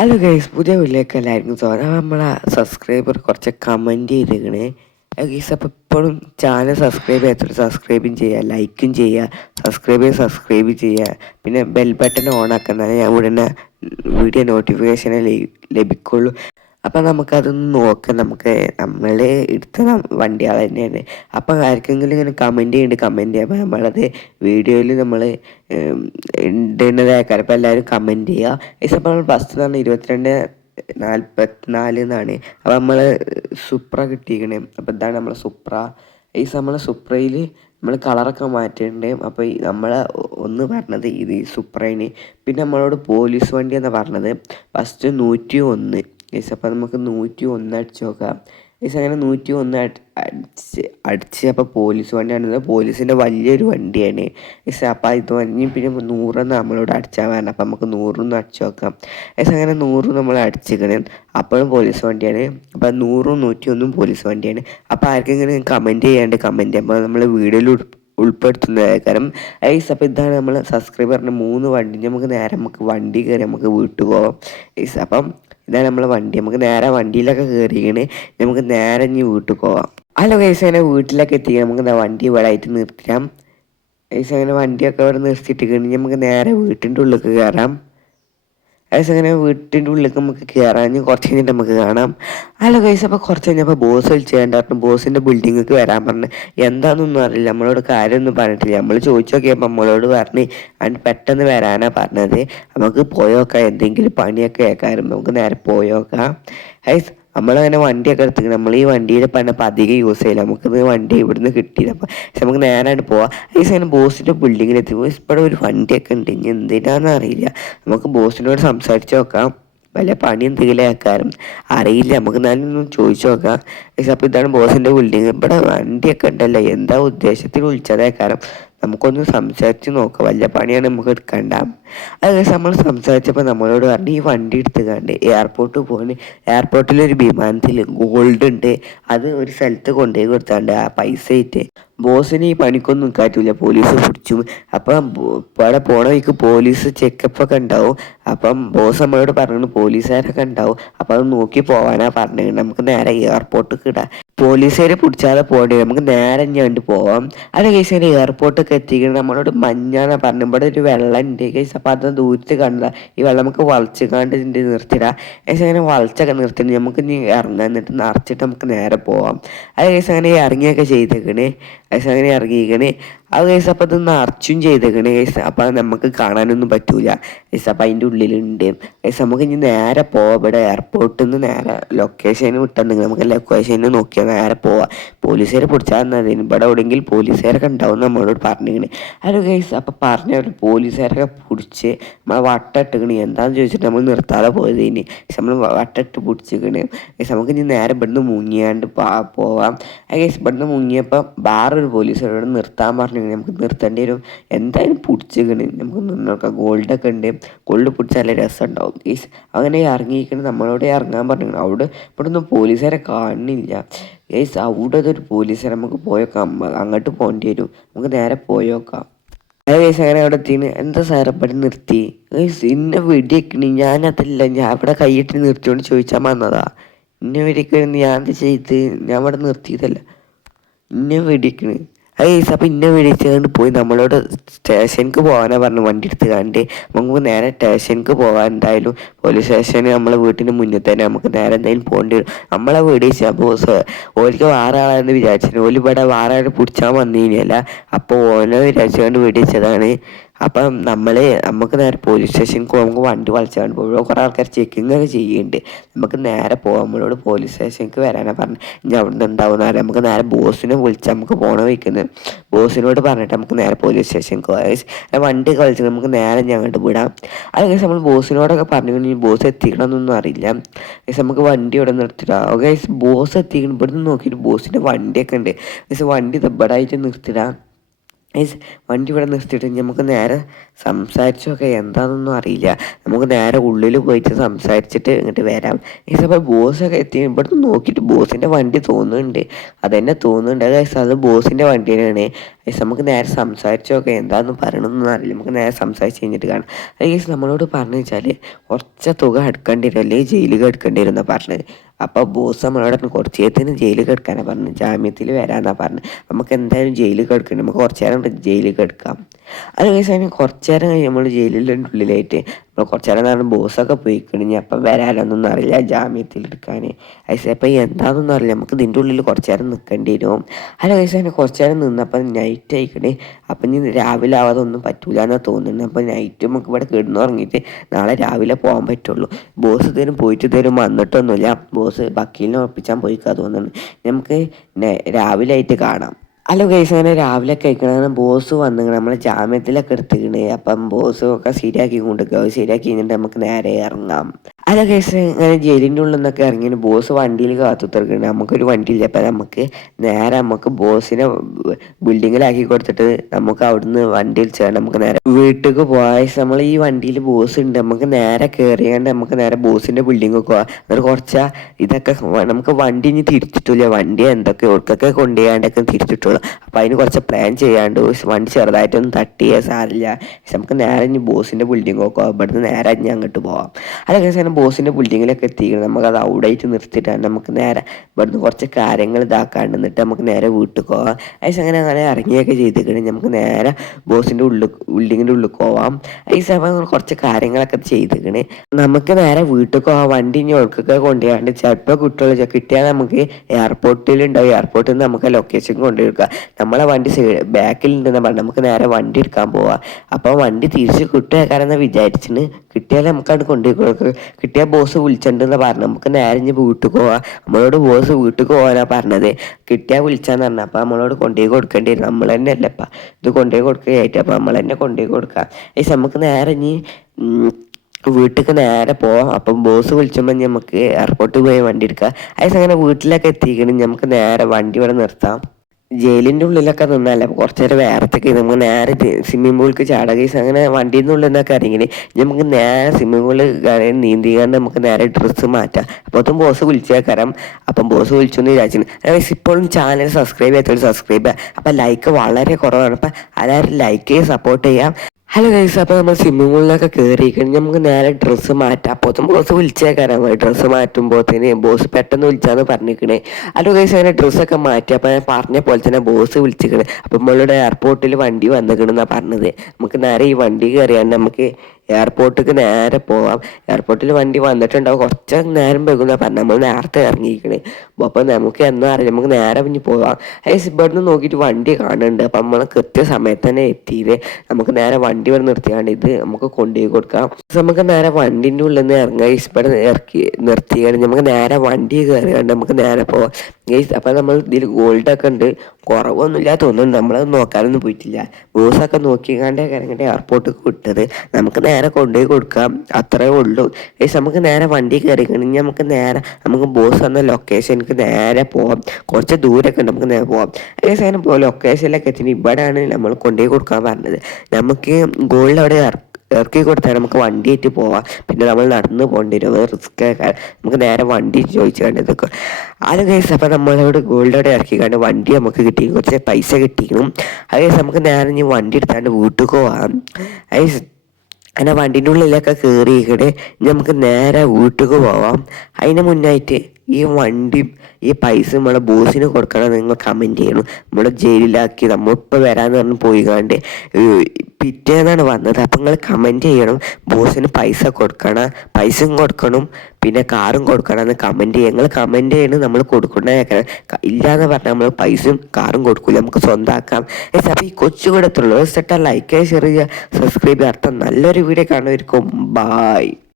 Hello guys, പുതിയ വീട്ടിലേക്ക് എല്ലാവർക്കും സ്വാഗതം. നമ്മളെ സബ്സ്ക്രൈബർ കുറച്ച് കമൻറ്റ് ചെയ്തിരിക്കണേ ഗൈസ്. അപ്പോൾ ഇപ്പോഴും ചാനൽ സബ്സ്ക്രൈബ് ചെയ്യാത്ത സബ്സ്ക്രൈബും ചെയ്യുക, ലൈക്കും ചെയ്യുക, സബ്സ്ക്രൈബ് ചെയ്യുക, പിന്നെ ബെൽ ബട്ടൺ ഓൺ ആക്കുന്നതാണ് ഞാൻ ഉടനെ വീഡിയോ നോട്ടിഫിക്കേഷൻ ലഭിക്കുള്ളൂ. അപ്പം നമുക്കതൊന്ന് നോക്കാം. നമ്മൾ എടുത്ത വണ്ടികൾ തന്നെയാണ്. അപ്പം ആർക്കെങ്കിലും ഇങ്ങനെ കമൻറ്റ് ചെയ്യുക. അപ്പോൾ നമ്മളത് വീഡിയോയിൽ നമ്മൾ ഇടുന്നതായിരിക്കും. അപ്പോൾ എല്ലാവരും കമൻറ്റ് ചെയ്യുക. അപ്പോൾ നമ്മൾ ഫസ്റ്റ് എന്ന് പറഞ്ഞാൽ 22:44 എന്നാണ്. അപ്പോൾ നമ്മൾ സുപ്ര കിട്ടിയിരിക്കണേ. അപ്പോൾ ഇതാണ് നമ്മളെ സുപ്ര. നമ്മളെ സുപ്രയിൽ നമ്മൾ കളറൊക്കെ മാറ്റിയിട്ടുണ്ട്. അപ്പോൾ നമ്മളെ ഒന്ന് പറഞ്ഞത് ഇത് സുപ്രേന്. പിന്നെ നമ്മളോട് പോലീസ് വണ്ടി എന്നാണ് പറഞ്ഞത്. ഫസ്റ്റ് 101. അപ്പോൾ നമുക്ക് 101 അടിച്ച് നോക്കാം. അങ്ങനെ 101 അടിച്ച് അപ്പോൾ പോലീസ് വണ്ടിയാണത്. പോലീസിൻ്റെ വലിയൊരു വണ്ടിയാണ്. അപ്പോൾ ഇത് വണ്ടി പിന്നെ 100 നമ്മളോട് അടിച്ചാൽ വേണം. അപ്പോൾ നമുക്ക് 100 അടിച്ച് നോക്കാം. അങ്ങനെ 100 നമ്മൾ അടിച്ചിരിക്കണം. അപ്പോഴും പോലീസ് വണ്ടിയാണ്. അപ്പോൾ 100 101 പോലീസ് വണ്ടിയാണ്. അപ്പോൾ ആർക്കെങ്കിലും കമൻറ്റ് കമൻറ്റ് ചെയ്യുമ്പോൾ നമ്മൾ വീഡിയോയിൽ ഉൾപ്പെടുത്തുന്നത്. കാരണം അപ്പോൾ ഇതാണ് നമ്മൾ സബ്സ്ക്രൈബറിൻ്റെ 3 വണ്ടി. നമുക്ക് വണ്ടി കയറി നമുക്ക് വീട്ടിൽ പോകാം. അപ്പം ഇതാണ് നമ്മളെ വണ്ടി. നമുക്ക് നേരെ വണ്ടിയിലൊക്കെ കയറിയാണ് നമുക്ക് നേരെ ഇനി വീട്ടിൽ പോകാം. ഹലോ ഗൈസ്, അങ്ങനെ വീട്ടിലൊക്കെ എത്തിക്കാം. നമുക്ക് വണ്ടി ഇവിടെ ആയിട്ട് നിർത്താം. അങ്ങനെ വണ്ടിയൊക്കെ ഇവിടെ നിർത്തിയിട്ട് കഴിഞ്ഞ് നമുക്ക് നേരെ വീട്ടിൻ്റെ ഉള്ളിലേക്ക് കയറാം. അങ്ങനെ വീട്ടിൻ്റെ ഉള്ളിലേക്ക് നമുക്ക് കയറാൻ കുറച്ച് കഴിഞ്ഞിട്ട് നമുക്ക് കാണാം. ഹലോ ഗൈസ്, അപ്പോൾ കുറച്ച് കഴിഞ്ഞപ്പോൾ ബോസ് വിളിച്ചു ബോസിൻ്റെ ബിൽഡിങ്ങിലേക്ക് വരാൻ പറഞ്ഞു. എന്താണെന്നൊന്നും അറിയില്ല, നമ്മളോട് കാര്യമൊന്നും പറഞ്ഞിട്ടില്ല. നമ്മൾ ചോദിച്ചു നോക്കിയപ്പോൾ നമ്മളോട് പറഞ്ഞ് അതിന് പെട്ടെന്ന് വരാനാണ് പറഞ്ഞത്. നമുക്ക് പോയോക്കാം, എന്തെങ്കിലും പണിയൊക്കെ കേൾക്കാറും നമുക്ക് നേരെ പോയോക്കാം. ഗൈസ്, നമ്മളങ്ങനെ വണ്ടിയൊക്കെ എടുത്തിട്ട് നമ്മൾ ഈ വണ്ടിയിൽ പറഞ്ഞപ്പോൾ അധികം യൂസ് ചെയ്യില്ല. നമുക്കിത് വണ്ടി ഇവിടുന്ന് കിട്ടിയില്ല. അപ്പം നമുക്ക് നേരായിട്ട് പോവാം. അങ്ങനെ ബോസിൻ്റെ ബിൽഡിങ്ങിലെത്തി. ഇവിടെ ഒരു വണ്ടിയൊക്കെ ഉണ്ട്. ഇനി എന്തിനാണെന്ന് അറിയില്ല. നമുക്ക് ബോസിനോട് സംസാരിച്ച് നോക്കാം. വല്ല പണി എന്തെങ്കിലും ആക്കാരും അറിയില്ല. നമുക്ക് എന്നാലും ചോദിച്ചു നോക്കാം. അപ്പോൾ ഇതാണ് ബോസിൻ്റെ ബിൽഡിങ്. ഇവിടെ വണ്ടിയൊക്കെ ഉണ്ടല്ലോ, എന്താ ഉദ്ദേശത്തിൽ വിളിച്ചതേക്കാരം. നമുക്കൊന്ന് സംസാരിച്ച് നോക്കാം. വല്ല പണിയാണ് നമുക്ക് എടുക്കണ്ട. അത് നമ്മൾ സംസാരിച്ചപ്പോൾ നമ്മളോട് പറഞ്ഞു ഈ വണ്ടി എടുത്തുകൊണ്ട് എയർപോർട്ടിൽ പോകുന്നത്. എയർപോർട്ടിലൊരു വിമാനത്തിൽ ഗോൾഡ് ഉണ്ട്, അത് ഒരു സ്ഥലത്ത് കൊണ്ടുപോയി കൊടുത്താണ്ട് ആ പൈസ ആയിട്ട് ബോസിന് ഈ പണിക്കൊന്നും കാറ്റില്ല. പോലീസ് പിടിച്ചു. അപ്പം ഇവിടെ പോണ വഴിക്ക് പോലീസ് ചെക്കപ്പൊക്കെ ഉണ്ടാവും. അപ്പം ബോസ് നമ്മളോട് പറഞ്ഞു പോലീസുകാരൊക്കെ ഉണ്ടാവും. അപ്പം അത് നോക്കി പോകാനാ പറഞ്ഞത്. നമുക്ക് നേരെ എയർപോർട്ടിൽ ഇടാം. പോലീസുകാരെ പിടിച്ചാതെ പോകേണ്ടി വരും. നമുക്ക് നേരെ ഇഞ്ഞാണ്ട് പോവാം. അത് കേസ് എയർപോർട്ടൊക്കെ എത്തിക്കണം. നമ്മളോട് മഞ്ഞാന്ന് പറഞ്ഞു. ഇവിടെ ഒരു വെള്ളം ഉണ്ട് കേസ്. അപ്പം അത് ദൂരത്ത് കണ്ട ഈ വെള്ളം നമുക്ക് വളച്ച് കാണ്ട് നിർത്തിടാം. കേസ് അങ്ങനെ വളച്ചൊക്കെ നിർത്തിയിട്ട് നമുക്ക് ഇനി ഇറങ്ങാൻ, എന്നിട്ട് നിറച്ചിട്ട് നമുക്ക് നേരെ പോവാം. അത് കേസ് അങ്ങനെ ഇറങ്ങിയൊക്കെ ചെയ്തേക്കണേ. കേസ് അങ്ങനെ ഇറങ്ങിയിരിക്കണേ. അത് കേസ് അപ്പം ഇത് നിറച്ചും ചെയ്തേക്കണേ കേസ്. അപ്പം നമുക്ക് കാണാനൊന്നും പറ്റൂല കേസ്. അപ്പം അതിൻ്റെ ഉള്ളിലുണ്ട് കേസ്. നമുക്ക് ഇനി നേരെ പോവാം. ഇവിടെ എയർപോർട്ടിൽ നിന്ന് നേരെ ലൊക്കേഷൻ വിട്ടുണ്ടെങ്കിൽ നമുക്ക് ലൊക്കേഷന് നോക്കിയാൽ നേരെ പോവാം. പോലീസുകാരെ പിടിച്ചാൽ മതിന്. ഇവിടെ എവിടെയെങ്കിലും പോലീസുകാരൊക്കെ ഉണ്ടാവും നമ്മളോട് പറഞ്ഞിരിക്കണേ. ഹലോ ഗൈസ്, അപ്പം പറഞ്ഞ പോലീസുകാരൊക്കെ പിടിച്ച് നമ്മളെ വട്ടിട്ടിക്കണേ. എന്താണെന്ന് ചോദിച്ചിട്ട് നമ്മൾ നിർത്താതെ പോയത്. ഇനി നമ്മൾ വട്ടിട്ട് പിടിച്ചിക്കണേ ഗൈസ്. നമുക്ക് ഇനി നേരെ ഇവിടുന്ന് മുങ്ങിയാണ്ട് പോവാം. ഗൈസ്, ഇവിടുന്ന് മുങ്ങിയപ്പോൾ വേറൊരു പോലീസുകാരോട് നിർത്താൻ പറഞ്ഞു. നമുക്ക് നിർത്തേണ്ടി വരും. എന്തായാലും പിടിച്ചിക്കണ്. നമുക്ക് നിന്നോക്കാം. ഗോൾഡൊക്കെ ഉണ്ട്. ഗോൾഡ് പിടിച്ചാൽ നല്ല രസം ഉണ്ടാവും ഗൈസ്. അങ്ങനെ ഇറങ്ങിയിരിക്കണം. നമ്മളോട് ഇറങ്ങാൻ പറഞ്ഞു. അവിടെ ഇവിടുന്ന് പോലീസുകാരെ കാണുന്നില്ല ഗൈസ്. അവിടെ അതൊരു പോലീസുകാരെ നമുക്ക് പോയേക്കാം. അങ്ങോട്ട് പോകേണ്ടി വരും. നമുക്ക് നേരെ പോയേക്കാം. ഗൈസ്, അങ്ങനെ അവിടെ എത്തിന്. എന്താ സാറെ ഇവിടെ നിർത്തി ഗൈസ്? ഇന്നെ വെടിയേക്കണി. ഞാനതല്ല, ഞാൻ അവിടെ കൈയിട്ട് നിർത്തിയോണ്ട് ചോദിച്ചാൽ വന്നതാ. ഇന്നെ വെടിക്കണ ഞാൻ എന്താ ചെയ്ത്? ഞാൻ ഇവിടെ നിർത്തിയതല്ല. ഇന്നെ വെടിക്കണ് ഗൈസ്. അപ്പം ഇന്നെ വെടിച്ചുകൊണ്ട് പോയി. നമ്മളോട് സ്റ്റേഷനിക്ക് പോകാനാ പറഞ്ഞു. വണ്ടി എടുത്ത് കണ്ട് നമുക്ക് നേരെ സ്റ്റേഷനിക്ക് പോകാൻ. എന്തായാലും പോലീസ് സ്റ്റേഷന് നമ്മളെ വീട്ടിന് മുന്നിൽ തന്നെ. നമുക്ക് നേരെ എന്തായാലും പോകേണ്ടി വരും. നമ്മളെ വെടിച്ചാൽ ബോസ് ഓലിക്ക് വേറെ ആളാണെന്ന് വിചാരിച്ചു. ഓല് ഇവിടെ വേറെ ആൾ പിടിച്ചാൽ വന്നില്ല. അപ്പോൾ ഓനെ വിചാരിച്ചുകൊണ്ട് വെടിച്ചതാണ്. അപ്പം നമുക്ക് നേരെ പോലീസ് സ്റ്റേഷനിൽ നമുക്ക് വണ്ടി വളച്ചാണ്ട് പോകുമ്പോൾ കുറേ ആൾക്കാർ ചെക്കിങ് ഒക്കെ ചെയ്യുന്നുണ്ട്. നമുക്ക് നേരെ പോകാം. നമ്മളോട് പോലീസ് സ്റ്റേഷനിലേക്ക് വരാനാണ് പറഞ്ഞത്. ഇനി അവിടെ നിന്ന് ഉണ്ടാവുന്ന നമുക്ക് നേരെ ബോസിനെ വിളിച്ചാൽ നമുക്ക് പോകണ വയ്ക്കുന്നത്. ബോസിനോട് പറഞ്ഞിട്ട് നമുക്ക് നേരെ പോലീസ് സ്റ്റേഷനിലേക്ക് പോകാം. വണ്ടി കളിച്ച് നമുക്ക് നേരെ ഞങ്ങോട്ട് വിടാം. അത് കേസ് നമ്മൾ ബോസിനോടൊക്കെ പറഞ്ഞു. ബോസ് എത്തിക്കണമെന്നൊന്നും അറിയില്ല കേസ്. നമുക്ക് വണ്ടി ഇവിടെ നിർത്തിടാം. കേസ്, ബോസ് എത്തിക്കണം. ഇവിടെ നിന്ന് നോക്കിയിട്ട് ബോസിൻ്റെ വണ്ടിയൊക്കെ ഉണ്ട് കേസ്. വണ്ടി ദബ്ബടായിട്ട് നിർത്തിടാം. ഗൈസ് വണ്ടി ഇവിടെ നിർത്തിയിട്ട് നമുക്ക് നേരെ സംസാരിച്ചൊക്കെ എന്താണെന്നൊന്നും അറിയില്ല. നമുക്ക് നേരെ ഉള്ളിൽ പോയിട്ട് സംസാരിച്ചിട്ട് ഇങ്ങോട്ട് വരാം. ഗൈസ് അപ്പോൾ ബോസൊക്കെ എത്തി. ഇവിടുന്ന് നോക്കിയിട്ട് ബോസിൻ്റെ വണ്ടി തോന്നുന്നുണ്ട്, അതെന്നെ തോന്നുന്നുണ്ട് ഗൈസ്, അത് ബോസിൻ്റെ വണ്ടി തന്നെയാണ്. ഗൈസ് നമുക്ക് നേരെ സംസാരിച്ചൊക്കെ എന്താണെന്ന് പറയണമെന്നൊന്നും അറിയില്ല. നമുക്ക് നേരെ സംസാരിച്ച് കഴിഞ്ഞിട്ട് കാണാം. അത് ഗൈസ് നമ്മളോട് പറഞ്ഞു വെച്ചാൽ കുറച്ച് തുക എടുക്കേണ്ടി വരും, അല്ലെങ്കിൽ ജയിലിൽ എടുക്കേണ്ടി വരും എന്നാണ് പറഞ്ഞത്. അപ്പോൾ ബോസ് നമ്മളോട് കുറച്ച് നേരത്തിന് ജയിലിൽ കിടക്കാനാണ് പറഞ്ഞത്, ജാമ്യത്തിൽ വരാമെന്നാണ് പറഞ്ഞത്. നമുക്ക് എന്തായാലും ജയിലിൽ കിടക്കണ്ട, നമുക്ക് കുറച്ച് നേരം ജയിലിൽ കിടക്കാം. അത് കഴിച്ച് കുറച്ച് നേരം കഴിഞ്ഞ് നമ്മൾ ജയിലിൻ്റെ ഉള്ളിലായിട്ട് നമ്മൾ കുറച്ച് നേരം കാരണം ബോസൊക്കെ പോയിക്കണിഞ്ഞ് അപ്പം വരാനൊന്നും അറിയില്ല ജാമ്യത്തിൽ എടുക്കാൻ. ഐസ് അപ്പം എന്താണെന്നൊന്നും അറിയില്ല, നമുക്ക് ഇതിൻ്റെ ഉള്ളിൽ കുറച്ച് നേരം നിൽക്കേണ്ടി വരും. അല്ല കഴിച്ച് കുറച്ച് നേരം നിന്നപ്പം നൈറ്റ് ആയിക്കണേ. അപ്പം ഇനി രാവിലെ ആവാതെ ഒന്നും പറ്റൂല എന്നാണ് തോന്നുന്നത്. അപ്പം നൈറ്റ് നമുക്ക് ഇവിടെ കിടന്നുറങ്ങിയിട്ട് നാളെ രാവിലെ പോകാൻ പറ്റുള്ളൂ. ബോസ് ഇതുവരും പോയിട്ട് ഇതുവരും വന്നിട്ടൊന്നുമില്ല. ബോസ് വക്കീലിനെ ഒപ്പിച്ചാൻ പോയിക്കാ തോന്നുന്നുണ്ട്. നമുക്ക് രാവിലെ ആയിട്ട് കാണാം. ഹലോ ഗൈസ്, അങ്ങനെ രാവിലെ കഴിക്കണ ബോസ് വന്നിങ്ങനെ നമ്മളെ ജാമ്യത്തിലൊക്കെ എടുത്തിക്കണേ. അപ്പം ബോസ് ഒക്കെ ശരിയാക്കി കൊണ്ടിരിക്കുക. ശരിയാക്കി കഴിഞ്ഞിട്ട് നമുക്ക് നേരെ ഇറങ്ങാം. ഹലോ ഗൈസ്, ഇങ്ങനെ ജയിലിൻ്റെ ഉള്ളിൽ നിന്നൊക്കെ ഇറങ്ങി ബോസ് വണ്ടിയിൽ കാത്തുത്തിറക്കണേ. നമുക്കൊരു വണ്ടിയില്ല. അപ്പം നമുക്ക് ബോസിനെ ബിൽഡിങ്ങിലാക്കി കൊടുത്തിട്ട് നമുക്ക് അവിടുന്ന് വണ്ടിയിൽ ചേർന്ന് നമുക്ക് നേരെ വീട്ടിലേക്ക് പോകാം. നമ്മൾ ഈ വണ്ടിയിൽ ബോസ് ഉണ്ട്, നമുക്ക് നേരെ കയറിയാണ്ട് നമുക്ക് നേരെ ബോസിൻ്റെ ബിൽഡിങ്ങൊക്കെ പോകാം. എന്നിട്ട് കുറച്ച് ഇതൊക്കെ നമുക്ക് വണ്ടി ഇനി തിരിച്ചിട്ടില്ല, വണ്ടി എന്തൊക്കെ ഒടുക്കൊക്കെ കൊണ്ടുപോയാണ്ടൊക്കെ തിരിച്ചിട്ടുള്ളൂ. അപ്പോൾ അതിന് കുറച്ച് പ്ലാൻ ചെയ്യാണ്ട് വണ്ടി ചെറുതായിട്ടൊന്നും തട്ടിയേ സാരില്ല. നമുക്ക് നേരെ ഇനി ബോസിൻ്റെ ബിൽഡിങ്ങൊക്കെ ഇവിടുന്ന് നേരെ ഇനി അങ്ങോട്ട് പോകാം. അതൊക്കെ ബോസിൻ്റെ ബിൽഡിങ്ങിലൊക്കെ എത്തിക്കണം. നമുക്കത് അവിടെ ആയിട്ട് നിർത്തിയിട്ടാണ് നമുക്ക് നേരെ ഇവിടുന്ന് കുറച്ച് കാര്യങ്ങൾ ഇതാക്കാണ്ട് എന്നിട്ട് നമുക്ക് നേരെ വീട്ടിൽ പോകാം. അങ്ങനെ ഇറങ്ങിയൊക്കെ ചെയ്തിട്ട് നമുക്ക് നേരെ ബോസിൻ്റെ ബിൽഡിങ്ങിൻ്റെ ഉള്ളിൽ പോവാം. ഈ സമയം കുറച്ച് കാര്യങ്ങളൊക്കെ ചെയ്തിക്കണ് നമുക്ക് നേരെ വീട്ടിൽ പോകാം. വണ്ടി ഇനി ഒഴുക്കൊക്കെ കൊണ്ടുപോയാണ്ട് ചിലപ്പോൾ കുട്ടികൾ കിട്ടിയാൽ നമുക്ക് എയർപോർട്ടിലുണ്ടാവും. എയർപോർട്ടിൽ നിന്ന് നമുക്ക് ലൊക്കേഷൻ കൊണ്ടുപോയിരിക്കുക. നമ്മളെ വണ്ടി ബാക്കിൽ ഉണ്ടെന്ന് പറഞ്ഞാൽ നമുക്ക് നേരെ വണ്ടി എടുക്കാൻ പോവാം. അപ്പോൾ വണ്ടി തിരിച്ച് കിട്ടുകയാണെന്ന് വിചാരിച്ചിന് കിട്ടിയാൽ നമുക്കത് കൊണ്ടുപോയി കൊടുക്കുക. കിട്ടിയാൽ ബോസ് വിളിച്ചിട്ടുണ്ടെന്ന് പറഞ്ഞു. നമുക്ക് നേരെ ഇനി വീട്ടിൽ പോവാം. നമ്മളോട് ബോസ് വീട്ടിൽ പോകാനാണ് പറഞ്ഞത്. കിട്ടിയാൽ വിളിച്ചാന്ന് പറഞ്ഞു. അപ്പോൾ നമ്മളോട് കൊണ്ടുപോയി കൊടുക്കേണ്ടി വരും. നമ്മൾ തന്നെ അല്ലപ്പം ഇത് കൊണ്ടുപോയി കൊടുക്കുകയായിട്ട്. അപ്പോൾ നമ്മൾ തന്നെ കൊണ്ടുപോയി കൊടുക്കാം. നമുക്ക് നേരെ ഇനി വീട്ടിലേക്ക് നേരെ പോവാം. അപ്പം ബോസ് വിളിച്ചുമ്പോൾ നമുക്ക് എയർപോർട്ടിൽ പോയി വണ്ടി എടുക്കാം. അങ്ങനെ വീട്ടിലൊക്കെ എത്തിക്കണം. നമുക്ക് നേരെ വണ്ടി ഇവിടെ നിർത്താം. ജയിലിൻ്റെ ഉള്ളിലൊക്കെ നിന്നല്ലേ അപ്പോൾ കുറച്ച് നേരം വേറത്തേക്ക് നമുക്ക് നേരെ സ്വിമ്മിംഗ് പൂളിലേക്ക് ചാടുക. അങ്ങനെ വണ്ടിയിൽ നിന്ന് ഉള്ളിൽ ഇറങ്ങിന് നമുക്ക് നേരെ സ്വിമ്മിംഗ് പൂളിൽ നീന്തിക്കാണ്ട് നമുക്ക് നേരെ ഡ്രസ്സ് മാറ്റാം. അപ്പോൾ അതും ബോസ് വിളിച്ചേക്കാരം. അപ്പം ബോസ് വിളിച്ചു എന്ന് വിചാരിച്ചിന്. ഇപ്പോഴും ചാനൽ സബ്സ്ക്രൈബ് ചെയ്യാത്തവർ സബ്സ്ക്രൈബ് ചെയ്യുക. അപ്പം ലൈക്ക് വളരെ കുറവാണ്. അപ്പം എല്ലാവരും ലൈക്ക് ചെയ്ത് സപ്പോർട്ട് ചെയ്യാം. ഹലോ ഗൈസ്, അപ്പോൾ നമ്മൾ സ്വിമ്മിംഗ് പൂളിലൊക്കെ കയറിക്കഴിഞ്ഞ് നമുക്ക് നേരെ ഡ്രസ്സ് മാറ്റാം. അപ്പോൾ ബോസ് വിളിച്ചേക്കാരാം. ഡ്രസ്സ് മാറ്റുമ്പോഴത്തേന് ബോസ് പെട്ടെന്ന് വിളിച്ചാന്ന് പറഞ്ഞിരിക്കണേ. ഹലോ ഗൈസ്, അങ്ങനെ ഡ്രസ്സൊക്കെ മാറ്റി. അപ്പോൾ ഞാൻ പറഞ്ഞ പോലെ തന്നെ ബോസ് വിളിച്ചിരിക്കണേ. അപ്പം നമ്മളുടെ എയർപോർട്ടിൽ വണ്ടി വന്നിക്കണെന്നാണ് പറഞ്ഞത്. നമുക്ക് നേരെ ഈ വണ്ടി കയറിയാണ്ട് നമുക്ക് എയർപോർട്ടിലേക്ക് നേരെ പോവാം. എയർപോർട്ടിൽ വണ്ടി വന്നിട്ടുണ്ടാവും. കുറച്ച് നേരം വൈകുന്നാണ് പറഞ്ഞത്. നമ്മൾ നേരത്തെ ഇറങ്ങിയിരിക്കണേ. അപ്പോൾ നമുക്ക് എന്നാ അറിയില്ല, നമുക്ക് നേരെ പിന്നെ പോവാം. ഇവിടുന്ന് നോക്കിയിട്ട് വണ്ടി കാണുന്നുണ്ട്. അപ്പം നമ്മൾ കൃത്യസമയത്ത് തന്നെ എത്തിയത്. നമുക്ക് നേരെ വണ്ടി ഇവിടെ നിർത്തിയാണ്ട് ഇത് നമുക്ക് കൊണ്ടുപോയി കൊടുക്കാം. നമുക്ക് നേരെ വണ്ടിൻ്റെ ഉള്ളിൽ നിന്ന് ഇറങ്ങാം. ഇവിടെ നിർത്തിയാണ് നമുക്ക് നേരെ വണ്ടി കയറിയാണ്ട് നമുക്ക് നേരെ പോവാം. അപ്പം നമ്മൾ ഇതിൽ ഗോൾഡൊക്കെ ഉണ്ട്, കുറവൊന്നുമില്ല തോന്നുന്നുണ്ട്. നമ്മളത് നോക്കാനൊന്നും പോയിട്ടില്ല. ബോസൊക്കെ നോക്കിക്കാണ്ട് ഇറങ്ങിയിട്ട് എയർപോർട്ടിലേക്ക് വിട്ടത്. നമുക്ക് നേരെ കൊണ്ടുപോയി കൊടുക്കാം, അത്രേ ഉള്ളൂ. നമുക്ക് നേരെ വണ്ടി കയറിക്കണമെങ്കിൽ നമുക്ക് ബോസ് വന്ന ലൊക്കേഷനിലേക്ക് നേരെ പോവാം. കുറച്ച് ദൂരമൊക്കെ ഉണ്ട്, നമുക്ക് നേരെ പോവാം. അങ്ങനെ ലൊക്കേഷനിലൊക്കെ എത്തി. ഇവിടെയാണ് നമ്മൾ കൊണ്ടുപോയി കൊടുക്കാൻ പറഞ്ഞത്. നമുക്ക് ഗോൾഡ് അവിടെ ഇറക്കി കൊടുത്താൽ നമുക്ക് വണ്ടിയായിട്ട് പോവാം. പിന്നെ നമ്മൾ നടന്ന് പോകേണ്ടി വരും, റിസ്ക് ആക്കാൻ. നമുക്ക് നേരെ വണ്ടി ചോദിച്ചു കണ്ടതൊക്കെ അത് കേസ്. അപ്പം നമ്മളോട് ഗോൾഡോടെ ഇറക്കിക്കാണ്ട് വണ്ടി നമുക്ക് കിട്ടി, കുറച്ച് പൈസ കിട്ടിക്കണം. അത് കേസ് നമുക്ക് നേരെ ഇനി വണ്ടി എടുത്താണ്ട് വീട്ടിൽ പോവാം. അങ്ങനെ വണ്ടീൻ്റെ ഉള്ളിലൊക്കെ കയറിയിക്കടെ നമുക്ക് നേരെ വീട്ടിലേക്ക് പോവാം. അതിന് മുന്നായിട്ട് ഈ വണ്ടി ഈ പൈസ നമ്മളെ ബോസിന് കൊടുക്കണം. നിങ്ങൾ കമൻറ്റ് ചെയ്യണം. നമ്മളെ ജയിലിലാക്കി നമ്മളിപ്പോൾ വരാമെന്ന് പറഞ്ഞ് പോയിക്കാണ്ട് പിറ്റേന്നാണ് വന്നത്. അപ്പം നിങ്ങൾ കമൻറ്റ് ചെയ്യണം. ബോസിന് പൈസ കൊടുക്കണം, പൈസയും കൊടുക്കണം, പിന്നെ കാറും കൊടുക്കണം എന്ന് കമൻറ്റ് ചെയ്യുക. നിങ്ങൾ കമൻറ്റ് ചെയ്യണം. നമ്മൾ കൊടുക്കണേക്കണം. ഇല്ലയെന്ന് പറഞ്ഞാൽ നമ്മൾ പൈസയും കാറും കൊടുക്കില്ല, നമുക്ക് സ്വന്തമാക്കാം. അപ്പോൾ ഈ കൊച്ചു കൂടെ എത്തുള്ളൂ. സെറ്റാ ലൈക്ക് ഷെയർ ചെയ്യുക, സബ്സ്ക്രൈബ് ചെയ്യുക. അടുത്ത നല്ലൊരു വീഡിയോ കാണുമായിരിക്കും. ബായ്.